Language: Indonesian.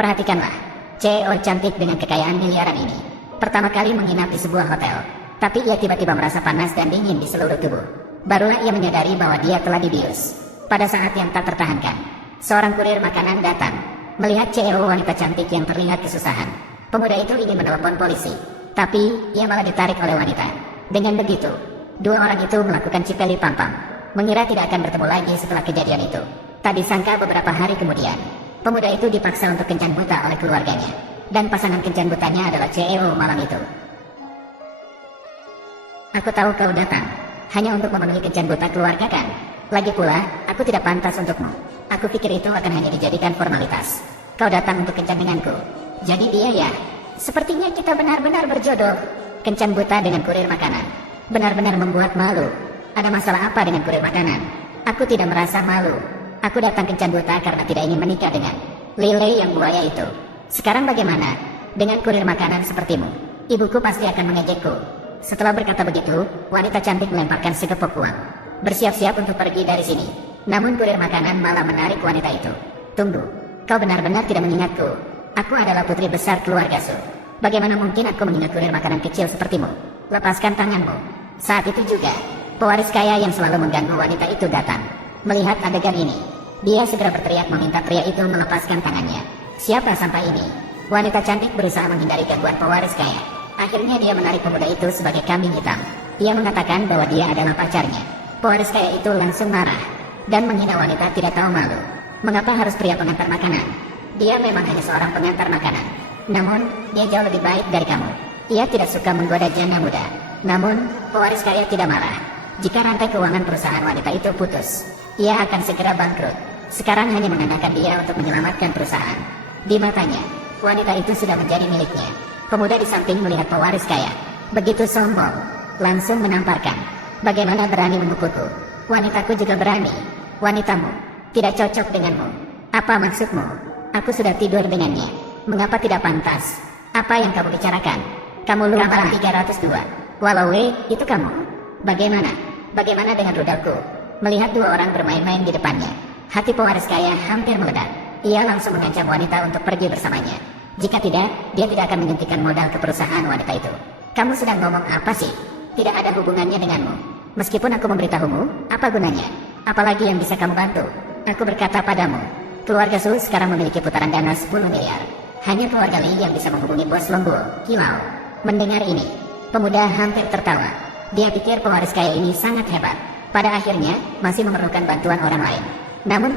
Perhatikanlah, CEO cantik dengan kekayaan miliaran ini pertama kali menginap di sebuah hotel. Tapi ia tiba-tiba merasa panas dan dingin di seluruh tubuh. Barulah ia menyadari bahwa dia telah dibius. Pada saat yang tak tertahankan, seorang kurir makanan datang. Melihat CEO wanita cantik yang terlihat kesusahan, pemuda itu ingin menelepon polisi. Tapi ia malah ditarik oleh wanita. Dengan begitu, dua orang itu melakukan cipeli pampang, mengira tidak akan bertemu lagi setelah kejadian itu. Tak disangka beberapa hari kemudian, pemuda itu dipaksa untuk kencan buta oleh keluarganya. Dan pasangan kencan butanya adalah CEO malam itu. Aku tahu kau datang hanya untuk memenuhi kencan buta keluarga kan? Lagi pula, aku tidak pantas untukmu. Aku pikir itu akan hanya dijadikan formalitas. Kau datang untuk kencan denganku. Jadi dia ya? Sepertinya kita benar-benar berjodoh. Kencan buta dengan kurir makanan benar-benar membuat malu. Ada masalah apa dengan kurir makanan? Aku tidak merasa malu. Aku datang kencan buta karena tidak ingin menikah dengan Lele yang buaya itu. Sekarang bagaimana dengan kurir makanan sepertimu? Ibuku pasti akan mengejekku. Setelah berkata begitu, wanita cantik melemparkan segepok uang. Bersiap-siap untuk pergi dari sini. Namun kurir makanan malah menarik wanita itu. Tunggu, kau benar-benar tidak mengingatku. Aku adalah putri besar keluarga Su. Bagaimana mungkin aku mengingat kurir makanan kecil sepertimu? Lepaskan tanganmu. Saat itu juga, pewaris kaya yang selalu mengganggu wanita itu datang. Melihat adegan ini, dia segera berteriak meminta pria itu melepaskan tangannya. Siapa sampah ini? Wanita cantik berusaha menghindari gangguan pewaris kaya. Akhirnya dia menarik pemuda itu sebagai kambing hitam. Ia mengatakan bahwa dia adalah pacarnya. Pewaris kaya itu langsung marah dan menghina wanita tidak tahu malu. Mengapa harus pria pengantar makanan? Dia memang hanya seorang pengantar makanan. Namun, dia jauh lebih baik dari kamu. Ia tidak suka menggoda janda muda. Namun, pewaris kaya tidak marah. Jika rantai keuangan perusahaan wanita itu putus, ia akan segera bangkrut. Sekarang hanya mengandalkan dia untuk menyelamatkan perusahaan. Di matanya, wanita itu sudah menjadi miliknya. Pemuda di samping melihat pewaris kaya begitu sombong, langsung menamparkan. Bagaimana berani memukulku? Wanitaku juga berani. Wanitamu tidak cocok denganmu. Apa maksudmu? Aku sudah tidur dengannya. Mengapa tidak pantas? Apa yang kamu bicarakan? Kamu lupa 302. Walau itu kamu. Bagaimana? Bagaimana dengan rudalku? Melihat dua orang bermain-main di depannya, hati pewaris kaya hampir meledak. Ia langsung mengancam wanita untuk pergi bersamanya. Jika tidak, dia tidak akan menyuntikkan modal ke perusahaan wanita itu. Kamu sedang ngomong apa sih? Tidak ada hubungannya denganmu. Meskipun aku memberitahumu, apa gunanya? Apalagi yang bisa kamu bantu? Aku berkata padamu, keluarga Su sekarang memiliki putaran dana 10 miliar. Hanya keluarga Lee yang bisa menghubungi bos Longbo, Kilau. Mendengar ini, pemuda hampir tertawa. Dia pikir pewaris kaya ini sangat hebat. Pada akhirnya, masih memerlukan bantuan orang lain. Namun